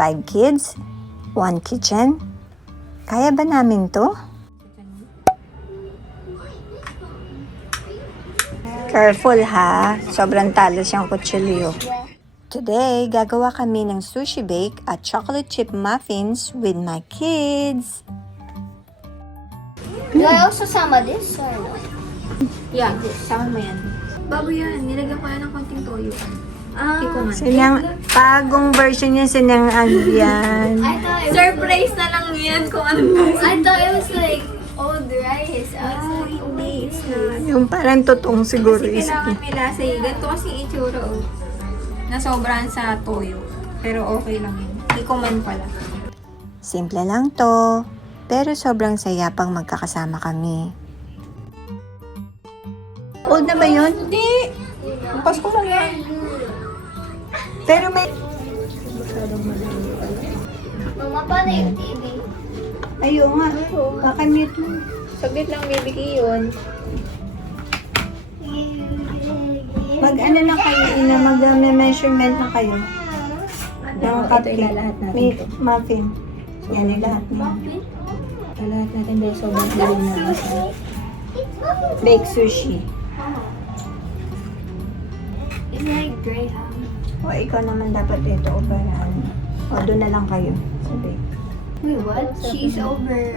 5 kids, 1 kitchen. Kaya ba namin to? Careful ha, sobrang talas yung kutsilyo. Today, gagawa kami ng sushi bake at chocolate chip muffins with my kids. Do I also sama this or no? Yeah, sama mo yan. Bago yan, nilagyan ko yan ng konting toyo. Ikuman. Sinang, bagong version niya, sinang yan. I thought it was Surprise na lang yan kung ano. I thought it was like old rice. I was like, Hindi, it's not. Yung parang totoong siguro Kasi is. kailangan may lasa eh. Ganito kasi yung itsura oh. Na sobrahan sa toyo. Pero okay lang yun. Ikuman pala. Simple lang to, pero sobrang saya pang magkakasama kami. Old na ba yun? Hindi! Pasko lang yan. Pero may... Mama, paano yung TV? Ayaw nga, kakamute mo. Saglit lang bibigay yun. Mag-ano na kayo, mag-measurement na kayo. Ng Ito cupcake. ilalahat natin May to. muffin. Yan, ilahat na. Ilalahat natin dahil sobrang galing na lasa. Bake sushi. It's like Greyhound. O, ikaw naman dapat ito overhan. O, doon na lang kayo. Sa bake. Wait, what? Cheese over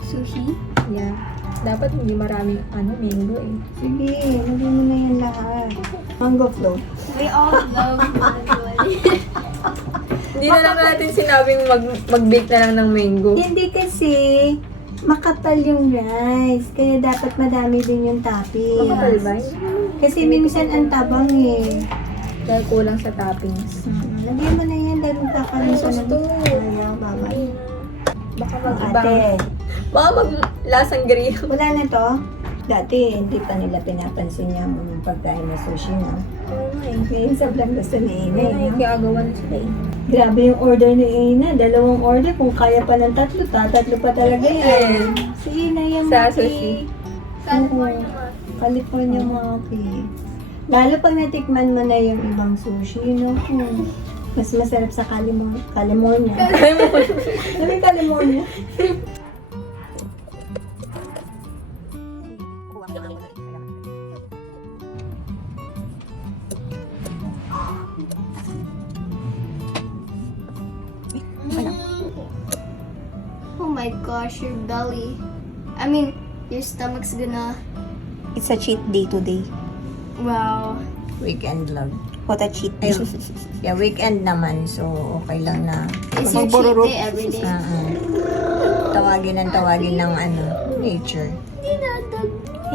sushi? Yeah. Dapat hindi maraming mango eh. Sige, lagyan mo na yan lahat. Mango float. We all love mango. Hindi na lang natin sinabing mag-bake na lang ng mango. Hindi kasi makapal yung rice. Kaya dapat madami din yung toppings. Makapal ba? Kasi minsan ang tabang eh. Dahil kulang sa toppings. Lagyan mo na yan dahil magkakaroon ka Gusto. ng... Ayaw, babay. Baka Ate, mag-ibang. Baka mag-lasang grill. wala na to? Dati, hindi pa nila pinapansin yung pagkain na sushi, no? Ngayon, sobrang gusto ni Ina, Ay, no? kaya gawa na sila eh. Grabe yung order ni Ina. 2 order. Kung kaya pa ng 3, tatatlo pa talaga yan. Si Ina yung Sa maki. sushi. California. California maki. Lalo pag natikman mo na yung ibang sushi, no? Mas masarap sa California. Ano yung California? Oh my gosh, your belly. I mean, your stomach's gonna... It's a cheat day today. Wow. Weekend lang. What a cheat day. Yeah, weekend naman. So, okay lang na. Is your cheat day every day? Tawagin ng nature.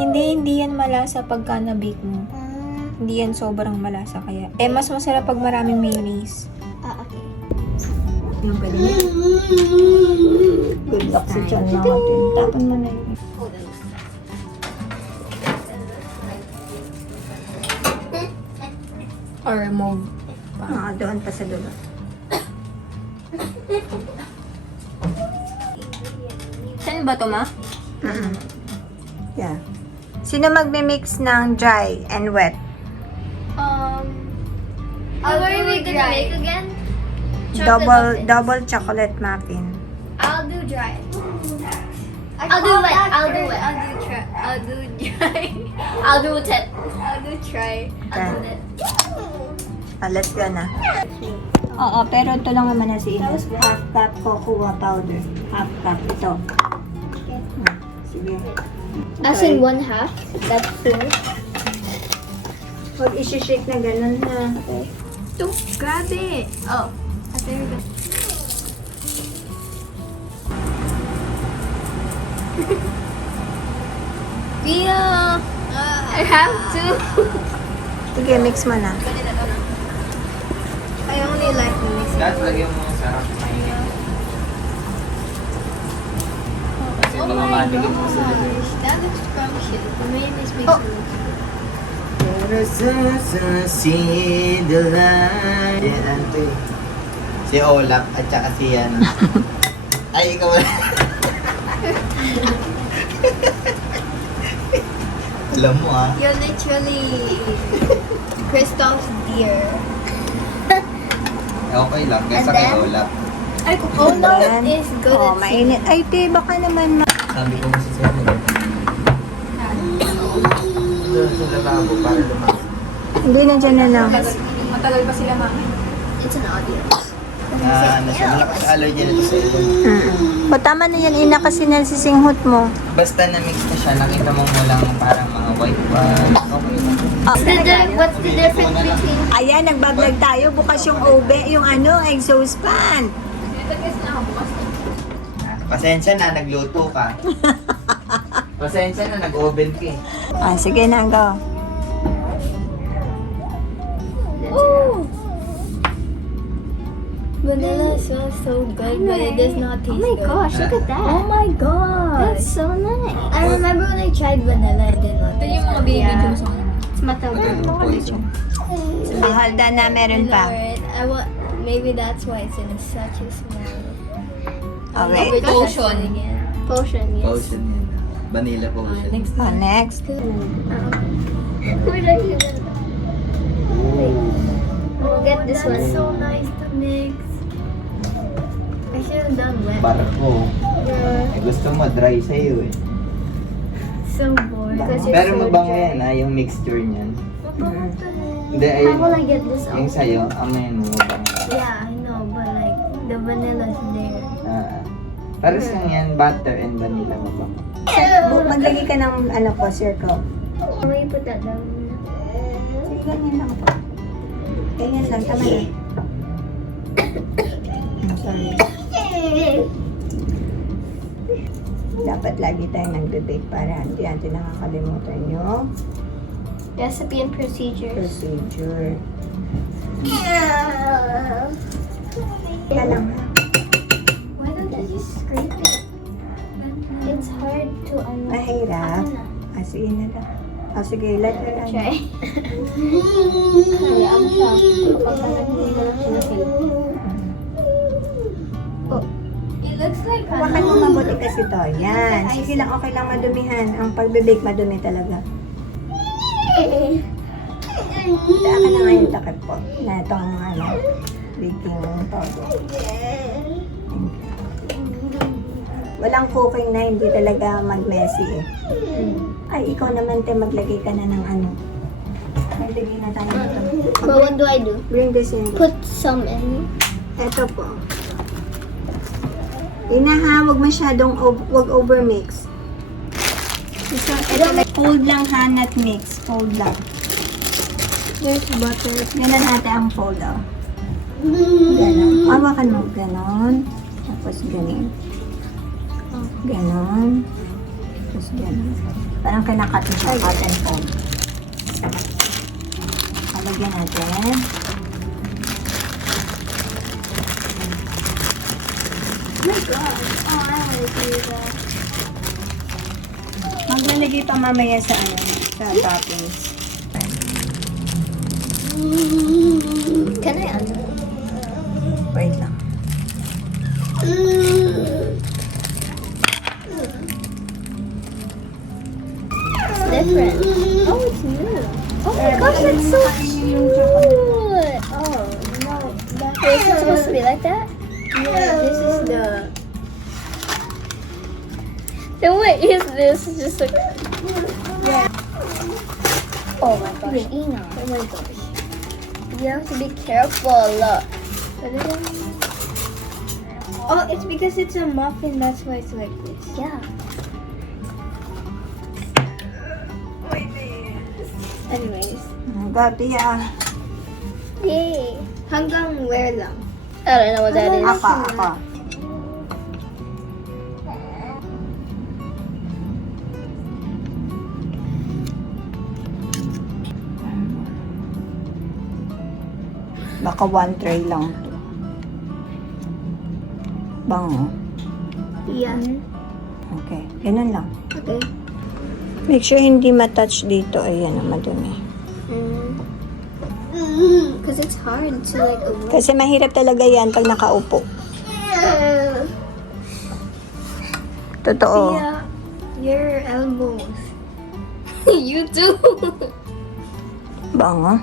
Hindi yan malasa pagka na-bake mo. Hindi yan sobrang malasa kaya. Mas masarap pag maraming mayonnaise. Okay. Yung pwede mo. Good luck sa tiyan natin. Tapon mo na yun. Or mauve. Doon pa sa dulo. Saan ba to, ma? Yeah. Sino magme-mix ng dry and wet? What are we gonna make again? Double chocolate muffin. I'll do dry. I'll do wet. I'll do wet. I'll do try. I'll do dry. I'll do wet. I'll do try. I'll do wet. Let's go na. Oo, pero ito lang naman na si Ines. Half cup cocoa powder. Half cup ito. Sige. As in 1/2. That's 4. Huwag isi-shake na ganun na. Ito, grabe. Oh. There we go. Feel. I have to. Sige, mix mo na. I only like the mix. Dahil lagyan mo sarap mainit. Kasi Oh my mamamatigin mo sa gosh, that looks scrumptious. The mayonnaise makes it look. Pero see the light. Yan, ano eh. Si Olaf at saka si yan. Ay, ikaw wala. Alam mo ah. You're literally Kristoff's deer. Okay lang, kaysa And kay then? Olaf. Ay, Olaf Ayan. is good Oh, at mainit. Ay, te, baka naman Sabi ko kasi sa'yo. Doon sa lababo para lumaki. Hindi na dyan na lang. Matagal pa sila mami. It's an audio. Ano siya, malakas allergy na to sa ibon. O, tama na yan, ina, kasi nasisinghot mo. Basta na-mix na siya, nakita mo lang parang mga white one. Okay na. What's the difference between... Ayan, nagbablog tayo. Bukas yung oven, yung ano, exhaust fan. Pasensya na, nagluto ka. Pasensya na, nag-oven ka eh. Ah, sige na, go. Ooh! Vanilla smells so good, but it does not taste good. Oh my gosh, look at that. Oh my god. That's so nice. I remember when I tried vanilla, I didn't like it. Yung mga binibidyo mo sa kanila. It's matawag. Mahalda na, meron pa. I want, maybe that's why it's in such a small... Oh, wait. With Potion. Again. Potion, yes. Potion yun. Vanilla potion. Next Oh, next. Where did I do that? Wait. We'll get this one. So nice to mix. I should have done wet. Barko. Eh, gusto mo, dry sa'yo eh. So bored. Pero mabango yan ha, yung mixture niyan. Hindi, ayun. How will I get this Yung out? sa'yo, amayin mo mabango. Yeah, I know, but like the vanilla's there. Pares lang yan, butter and vanilla mabango. Maglagay ka ng, ano po, circle. How will you put that down? Sige, ganyan lang po. Ganyan lang, tama na. Sorry. Dapat lagi tayo nagbe-bake para hindi natin nakakalimutan yung Recipe and procedures. procedure. Yan lang ha. Why don't you just scrape it? It's hard to Mahirap. Ah, sige na lang. Ah, sige, let her ano. Try. Kaya ang It looks like Hawakan mo mabuti kasi to. Yan. Sige lang, okay lang madumihan. Ang pagbe-bake madumi talaga. Saan ka na ngayon takip po na itong ano, baking powder. Walang cooking na hindi talaga mag-messy eh. Ay, ikaw naman te, maglagay ka na ng ano. Maglagay na tayo nito. But what do I do? Bring this in. Put some in. Ito po. Ina ha, wag masyadong, wag overmix. Ito like, fold lang ha, not mix. Fold lang. There's butter. Ganon ate ang fold oh. Ganon. Hawakan mo. Ganon. Tapos ganon. Ganon. Tapos ganon. Parang kinakat mo siya, cut and fold. Palagyan natin. Oh my god. Oh, I want to do that. Maglalagay pa mamaya sa ano, sa toppings. Can I undo? Wait lang. It's different. Oh, it's new. Oh my gosh, that's so cute. Oh, no. Is it supposed to be like that? Yeah, this is the... Then what is this? It's just like... Yeah. Oh my gosh, Ina. Oh my gosh. You have to be careful. Oh, it's because it's a muffin, that's why it's like this. Yeah. Anyways. Gabi ah. Yay. Hanggang where lang? I don't know what that is. Ako. Baka one tray lang to. Bango. Yeah. Okay. Ganun lang. Okay. Make sure hindi matouch dito. Ayan ang madumi. Because it's hard to like avoid. Kasi mahirap talaga yan pag nakaupo. Totoo. Yeah. Your elbows. You too. Bango.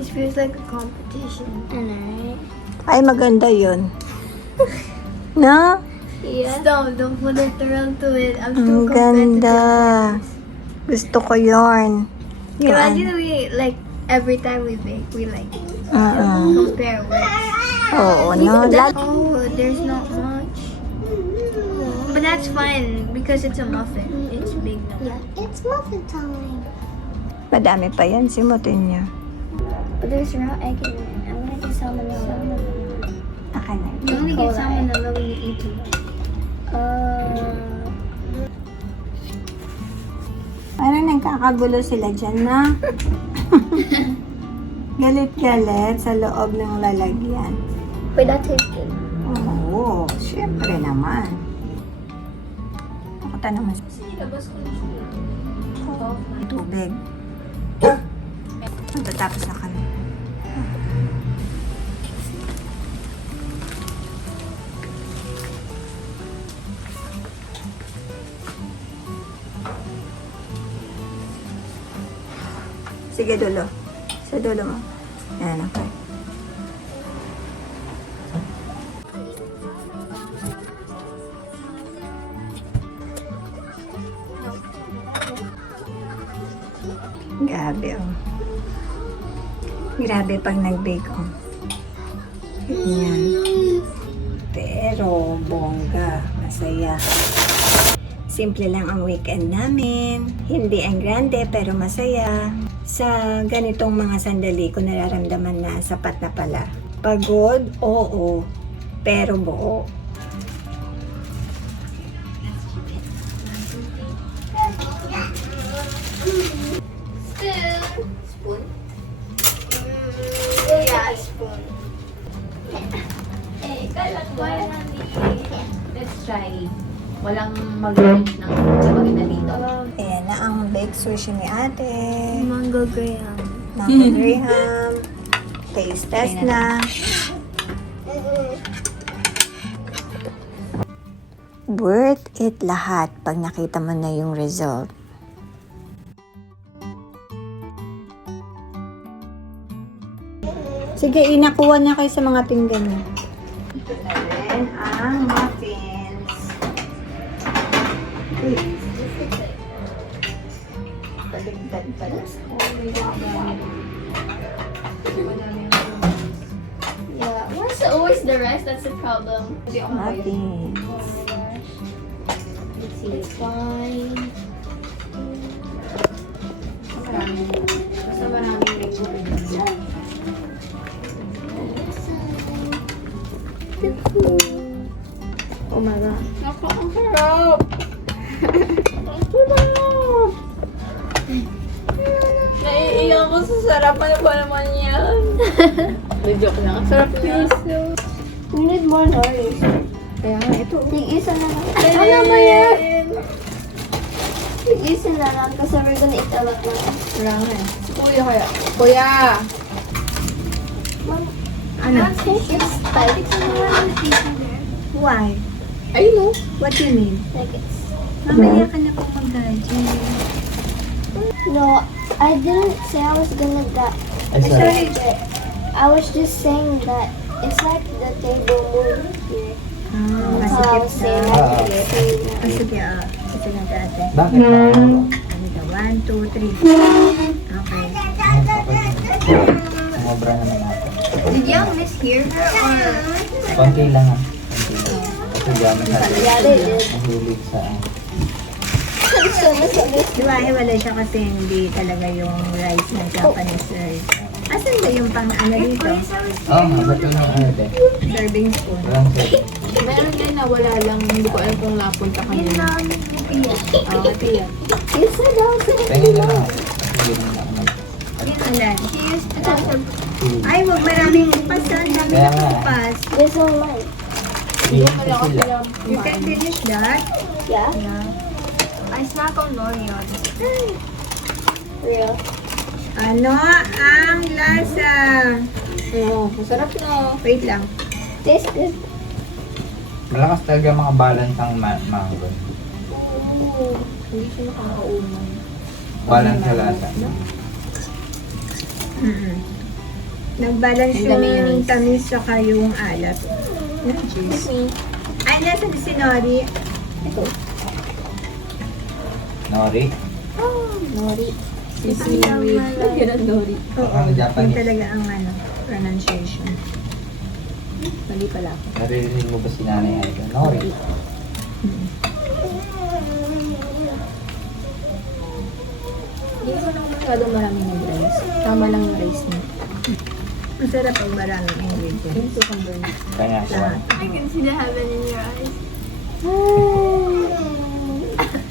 This feels like a competition. And Ay, maganda yun. No? Yeah. Stop, don't put a thrill to it. I'm Ang ganda. Gusto ko yun. Imagine we, like, every time we bake, we, like, compare works. Oo, no? Oh, there's not much. But that's fine because it's a muffin. It's big now. Yeah, it's muffin time. Madami pa yan. Simutin niya. But there's raw egg in it. I'm gonna get salmonella. Akin na. You only get salmonella when you eat too much. Parang nagkakagulo sila dyan na. Galit-galit sa loob ng lalagyan. Wait, that tastes good. Oo, syempre naman. Nakata naman sa tubig. Matatapos na kami. Sige, dulo. Sa dulo mo. Yan, okay. Grabe, oh. Grabe pag nag-bake, oh. Yan. Pero, bongga. Masaya. Simple lang ang weekend namin. Hindi ang grande, pero masaya. Sa ganitong mga sandali ko nararamdaman na sapat na pala. Pagod, oo. Pero buo. Spoon? Yeah, spoon. Let's try. Walang mag-lunch ng sabagay na dito. Ayan na ang baked sushi ni ate. Mango graham. Mango graham. Taste test na. Worth it lahat pag nakita mo na yung result. Sige, inakuha na kayo sa mga pinggan niyo. Then, ang muffins. Baligtad pala. Yeah, what's always the rest? That's the problem. Muffins. Let's see, it's fine. Basta maraming liquid. Oh my god. Naku, ang sarap! Ang sarap! Naiiyak ko sa sarap. Ano ba naman yan? Joke lang. Ang sarap niya. We need more noise. Kaya nga, ito. Tig-isa na lang. Ano ba yan? Tig-isa na lang kasi we're gonna eat a lot now. Wala nga eh. Si Kuya kaya. Kuya! Ano? It's tight. Why? Ayun o. What do you mean? Like it's... Mamaya ka na po mag-gadget. No, I didn't say I was gonna Ay, sorry. I was just saying that it's like the table moved here. That's how I was saying Ah. that. Sige, Sige na dati. Bakit pa? Ano ka? 1, 2, 3. Okay. Sumobra naman ako. Did y'all mishear her or? Konti lang ah. Konti lang. Kasi di ako masyado Yeah, they did. mahilig sa Di ba, hiwalay siya kasi hindi talaga yung rice ng Japanese rice. Asan ba yung pang ano dito? Oh, ba't yun ang ano din? Serving spoon. Walang set. Meron din na wala lang. Hindi ko alam kung napunta kanina. Oh, ito yun. You said that was Tingin na lang. Kasi hindi naman ako mag- Yun alan. She used to touch her. Ay, wag maraming upas ha. Dami Kaya na nga. upas. There's no light. Hindi Sila. You can finish that. Yeah? Yeah. I snack on L'Oreal. Real. Ano ang lasa? Oo, masarap na. Wait lang. Tastes good. Malakas talaga mga balance ang mango. Hindi siya nakakaumay. Balance sa lasa. Mm-mm. Nag-balance Ang dami yung yun. tamis saka yung alat. Ng cheese. Ay, nasa si Nori. Ito. Nori. Nori. Seaweed. Lagyan ng nori. Oo, Ang yun Japanese. talaga ang pronunciation. Mali pala ako. Naririnig mo ba si Nanay Aida? Nori. Hindi naman ako masyadong maraming ng rice. Tama lang yung rice niya. Masarap pag maraming ingredients. Yung cucumber niya. Kaya siya. I can see the heaven in your eyes.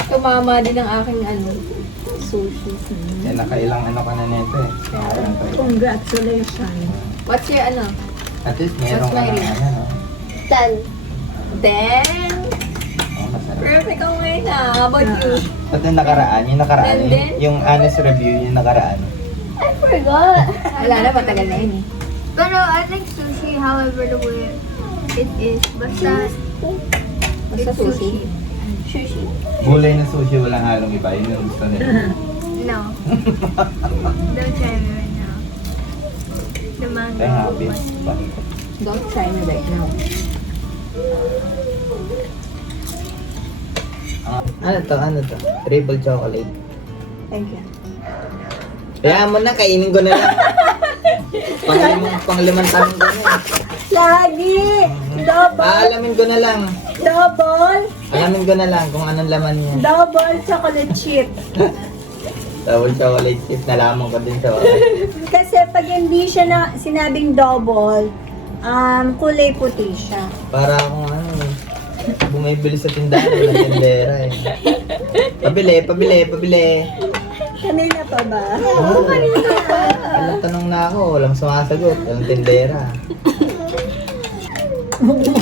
Tumama din ang aking sushi. Eh, nakailang ano ka na nito eh. Nakailang tayo. Congratulations. What's your At least meron What's ka my na rate? ano. Ten. Then, Oh, masarap. perfect ako ngayon ah. How about you? At yung nakaraan, And then? yung honest review, yung nakaraan. I forgot. Wala na, matagal na yun eh. But I like sushi however the way it is. Basta Basta it's sushi. Sushi. Gulay na sushi, walang halong iba. Yun yung gusto nila. No. Don't try me right now. The mango. Kaya nga, bis. Don't try me right now. Ano to? Triple chocolate. Thank you. Kaya mo na, kainin ko na lang. Panglimang tanong ko na. Lagi! Double! Alamin ko na lang. Double! Alamin ko na lang kung anong laman niya. Double chocolate chip. Double chocolate chip, nalaman ko din sa wala. Kasi pag hindi siya na sinabing double, kulay puti siya. Para akong bumibili sa tindahan, walang tindera eh. Pabili. Kanina pa ba? Oo, kanina pa. Alam, tanong na ako, walang sumasagot, walang tindera.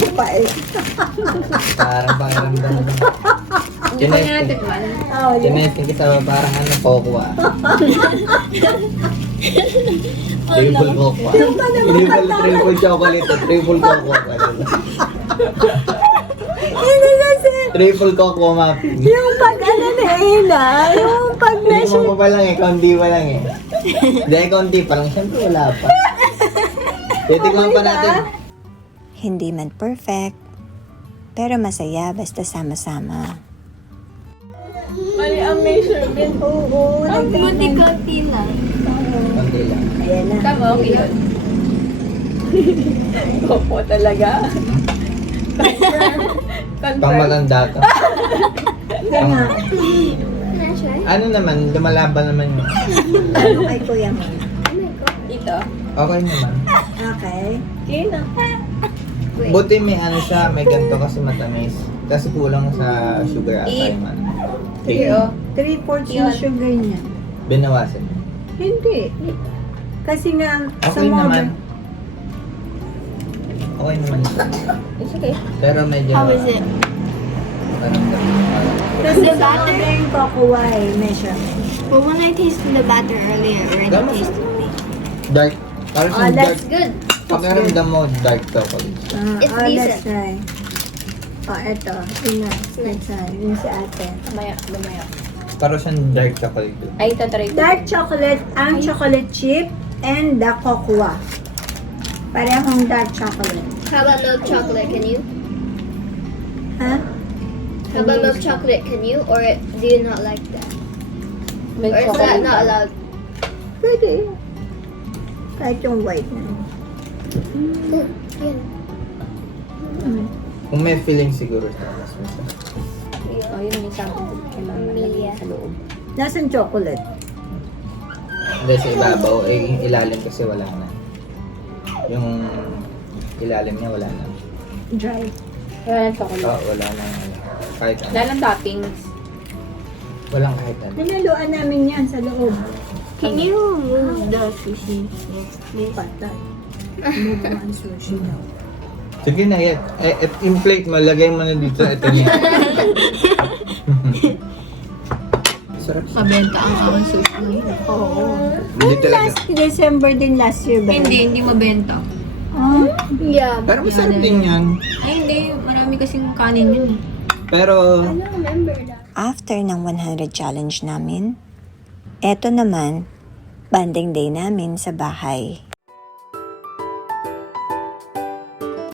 Pait. Parang pakiramdam. Hindi pa niya natin man. Oh, yun. Tinesting kita parang kokwa. Triple kokwa. Triple chocolate at triple kokwa. Hindi kasi, Triple kokwa muffin. yung pag na Ina, yung pag Hindi mo pa lang eh, kaunti pa lang eh. Hindi, kaunti pa lang. Siyempre wala pa. Titikman pa natin. Hindi man perfect, pero masaya basta sama-sama. Mali ang measurement. Oo, Ang konti-konti lang. Kaunti lang. Ayan na. Tama, okay yun. Opo talaga. Pang maganda ka. Nga. Can I try? Ano naman, lumalaban naman yun. Ano kay Kuya mo? Oh my god. Ito. Okay naman. Okay. Kina. Wait. Buti may ano siya, may ganito kasi matamis. Kasi kulang sa sugar ata Eat. yung ano. Iyo. 3/4 Yun. yung sugar niya. Binawasan. Hindi. Kasi nga, sa Okay naman. modern, Okay naman siya. It's okay. Pero medyo... How is it? Parang kasi The sa batter? modern kukuha measurement. But when I tasted the batter earlier, it already Tama. tasted me. dark. Parang Oh, siyang dark. It's good. Pakiramdam mo, dark chocolate. It's Let's decent. try. Eto. Yun na. Let's try. Yun si ate. Lumaya. Parang siyang dark chocolate. Ay, tatry ko. Dark chocolate, ang chocolate chip, and the cocoa. Parehong dark chocolate. How about milk chocolate? Can you? Ha? How about milk chocolate? Can you? Or do you not like that? Milk Or is that chocolate. not allowed? Pwede. Kahit yung white na. Yeah. Kung may feeling siguro siya. Mas masarap. Oh, yun yung sabi ko. Kailangan malagay sa loob. Nasaan chocolate? Hindi sa ibabaw, eh, yung ilalim kasi wala na. Yung ilalim niya wala na. Dry. Wala ng chocolate. Wala na. Kahit ano. Wala ng toppings. Walang kahit ano. Pinaluan namin yan sa loob. Can you move the sushi next, please? Patay. Move ang sushi daw. Sige na yan. Yung plate mo, lagay mo na dito. Ito niya. Sarap siya. Mabenta ang aking sushi ngayon. Oo. Hindi talaga. Last December din last year ba? Hindi mabenta. Ah, Yeah. Pero masarap din yan. Ay, hindi. Marami kasing kanin yun eh. Pero, I don't remember that. after ng 100 challenge namin, eto naman, banding day namin sa bahay.